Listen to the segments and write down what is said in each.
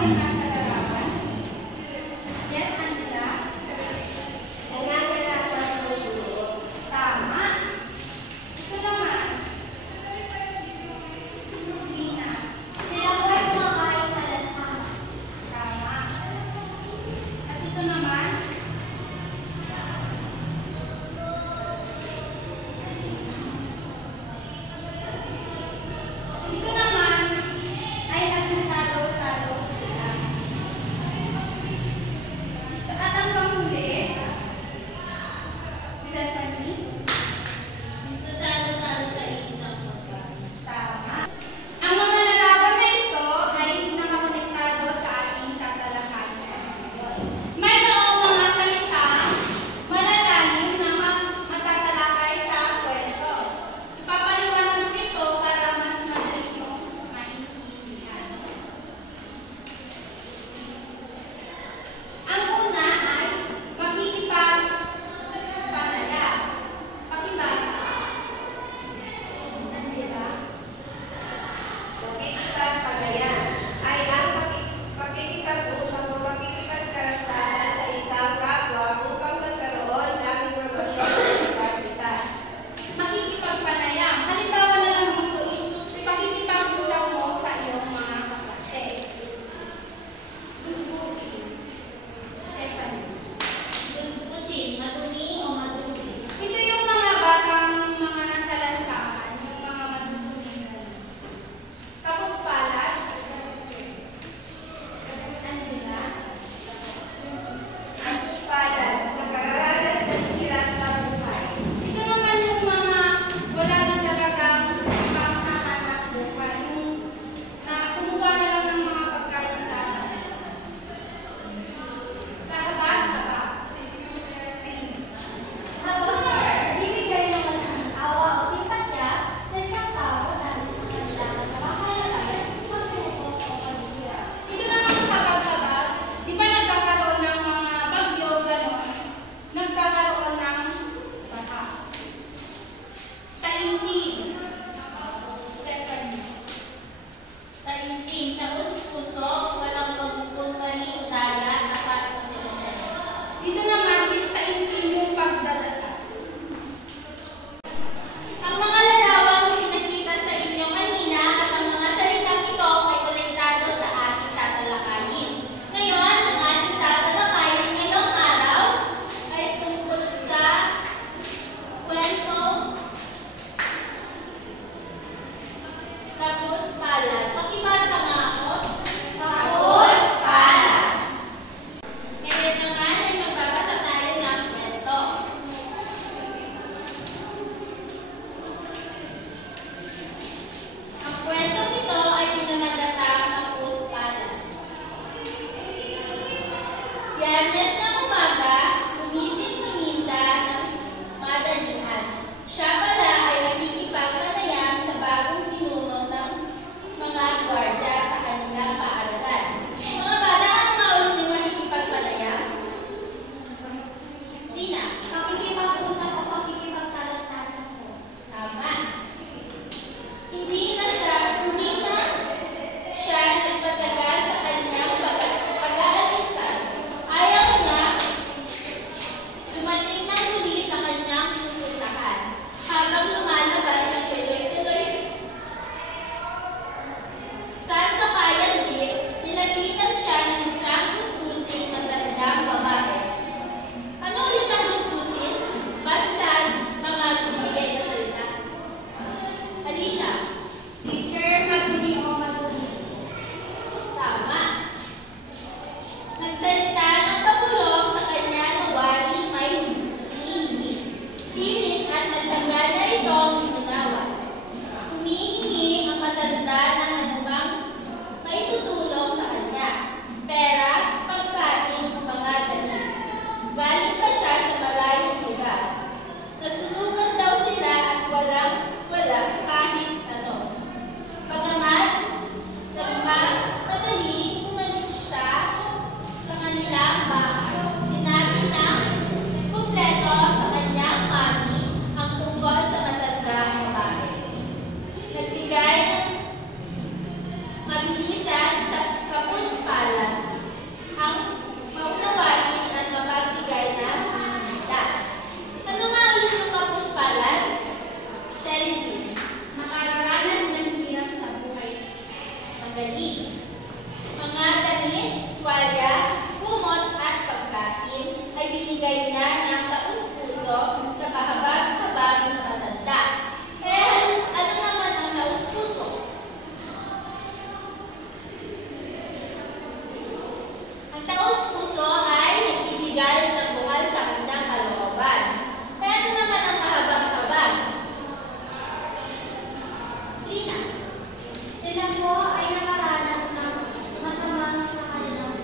yung nasa larawan? Yes, Angela? Tama. Ito naman. Lina. Sila po ay kumakain sa lansangan. Tama. At ito naman? Ito naman ay nagsasalo-salo sila. At ang panghuli, Stephanie? Sasalo-salo sa isang pagkain. Tama. Ang mga larawan na ito ay nakakonektado sa ating tatalakayan. Mayroong mga salitang malalalim na matatalakay sa kwento. Ipapaliwanag ko ito para mas madali yung maintindihan. Ang una ay makikipagpanaya. Pakibasa. Angela? Pakikipagpagayan ay ang pakikipag-usap o pakikipagkarastasan sa isang kapwa upang magkaroon ng impormasyon sa isa't isa. Makikipagpanayam. Halimbawa na lang dito is pakikipag-usap mo sa iyong mga kaklase. Gusgusin. Stephanie. Gusgusin, madumi o madumis. Ito yung mga batang mga nasa lansangan, yung mga madudumihan. Tapos palat. Angela. Ang suspalan, nakararanas ng hirap sa buhay. Ito naman yung mga wala na talagang panghahanap buhay. Yung na kumuha na lang ng mga pagkain sa kahabag-habag. Habang nagbibigay naman ng awa o simpatya sa isang tao dahil sa kanilang nakakalagayan, pagtulong o paghihirap. Ito naman habag-habag, di ba nagkakaroon ng mga bagyo, gano'n? Nagkakaroon ng baha. Taintig. Stephanie. Taimtim, taus-puso, walang pagkukunwari, daya, tapat o sinunod. Dito naman is taintig yung pagdadasal. Ang mga larawang pinakita sa inyo kanina at ang mga salitang ito ay konektado sa ating tatalakayin. Ngayon, ang ating tatalakayin ngayong araw ay tungkol sa kwento Tapos Palad. Pakibasa nga ako. Tapos pala. Ngayon naman ay magbabasa tayo ng kwento. Ang kwento nito ay pinamagatang ng Palad. Biyernes na umaga, gumising si Minda ng madalihan. Siya pala ay nakikipagpanayam sa bagong pinuno ng mga gwardiya sa kanilang paaralan. Mga bata, ano nga ulit yung makikipagpanayam? Tina, Pakikipag-usap o pakikipagkalastasan po. tama. Hindi na siya nagpatagal sa kanyang pag-aalisan. Ayaw niya dumating ng huli sa kanyang pupuntahan. Habang lumalabas ng tuloy-tuloy sa sakayan jeep, nilapitan siya ng isang gusgusin na tandang babae. Ano ulit ang gusgusin? Base sa mga bumigay na salita. Alicia, Teacher, madumi o madumis. tama. Nagsalita ng pakulong sa kanya na wali may hihingi. Pilit at matyaga niya itong inunawan. Humihingi ang matanda ng anumang maitutulong sa kanya. Pera, pagkain, o mga damit. Galing pa siya sa malayong lugar. Nasunugan daw sila at walang-wala kahit ano. Bagamat madali umalik siya sa kanilang bahay. Sinabi na kumpleto sa kanyang mami ang tungkol sa matandang babae. Nagbigay ng mabilisan sa kapuspala damit. Mga damit, tuwalya, kumot at pagkain ay binigay niya ng taus-puso sa kahabag-habag na matanda. Ano naman ang taus-puso? Ang taus-puso ay nagbibigay ng buhal sa kanyang kalooban. Ano naman ang kahabag-habag? Lina. Sila po ay nakaranas ng masama sa kanilang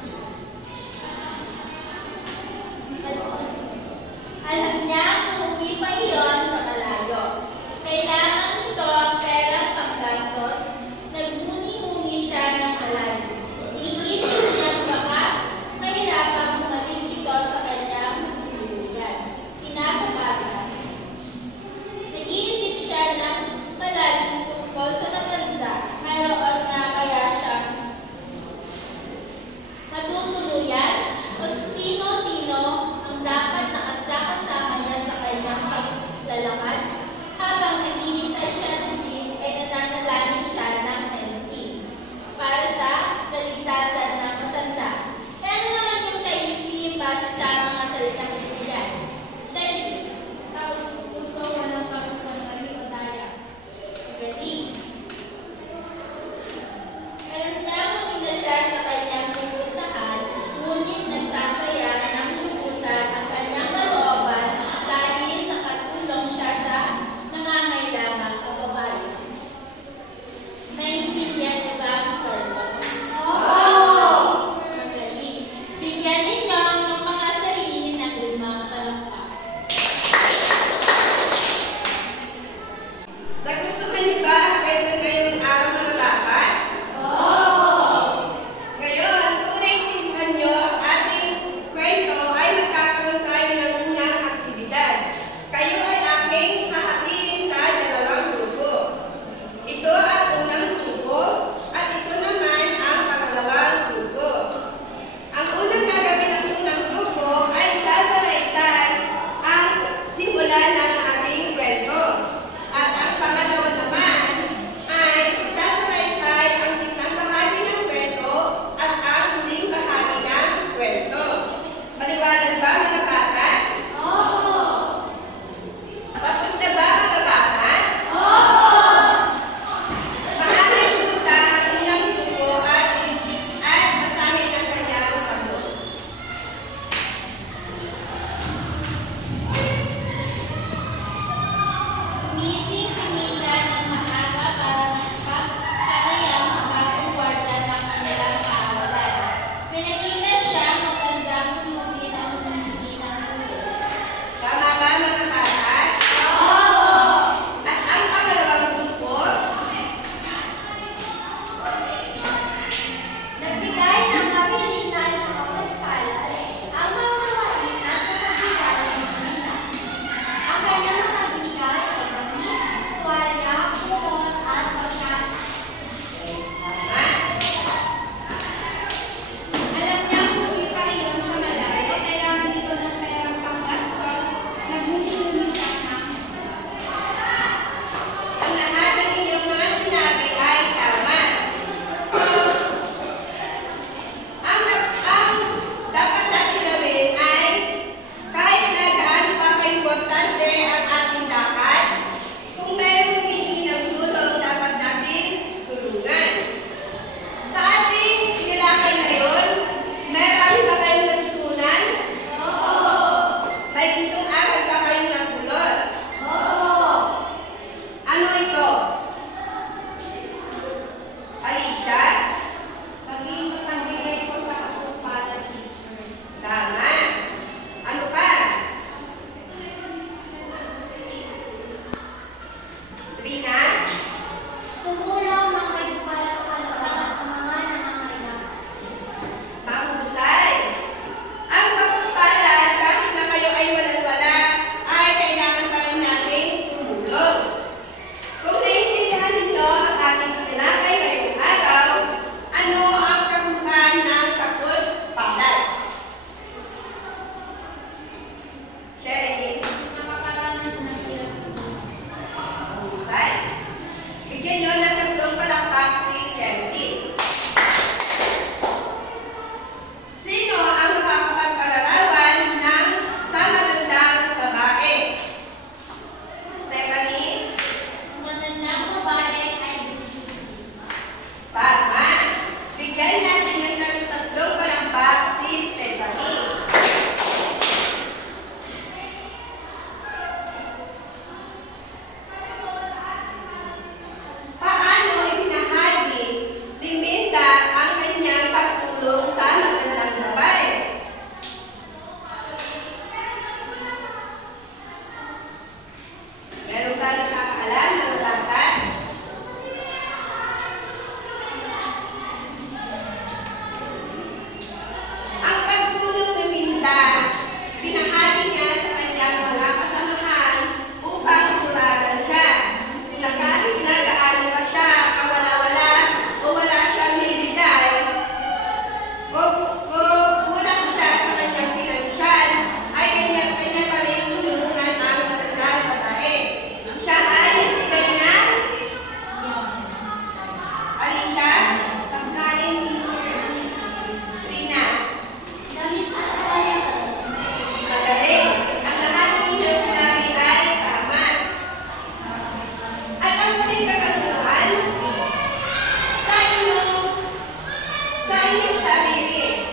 inyong sarili.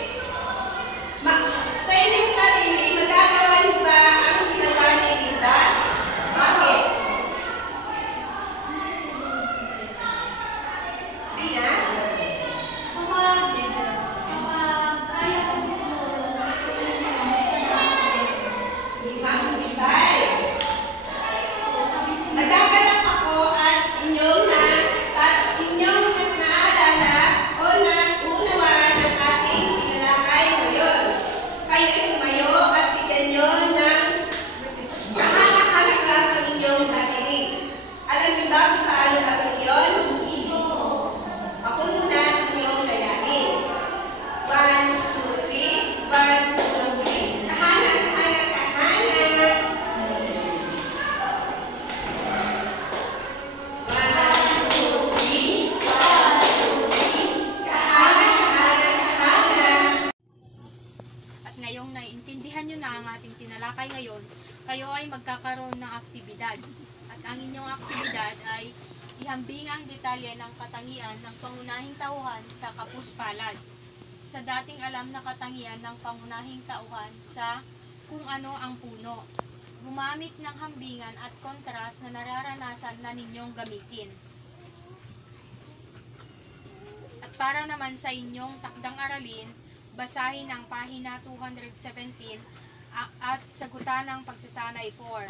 Sa inyong sarili, magagawa niyo ba ang ginawa ni Rita? Bakit? Rina? Kapag kaya kong tumulong, Ma'am Isay. Nagagalak ako at inyong naalala o naunawaan ang ating tinalakay ngayon. Kayo'y tumayo at bigyan nyo ng kahanap-hanap lang ang inyong sarili. Alam niyo ba kung paano gawin yun? Ako muna ang inyong layanin. 1, 2, 3. 1, 2, 3. Kahanap, kahanap. 1, 2, 3. Kahanap. At ngayong naiintindihan nyo na ang ating tinalakay ngayon, kayo ay magkakaroon ng aktibidad. At ang inyong aktibidad ay ihambing ang detalye ng katangian ng pangunahing tauhan sa kapuspalad. Sa dating alam na katangian ng pangunahing tauhan sa kung ano ang puno. Gumamit ng hambingan at kontras na nararanasan na ninyong gamitin. At para naman sa inyong takdang aralin, basahin ang pahina 217 at sagutan ng pagsasanay 4.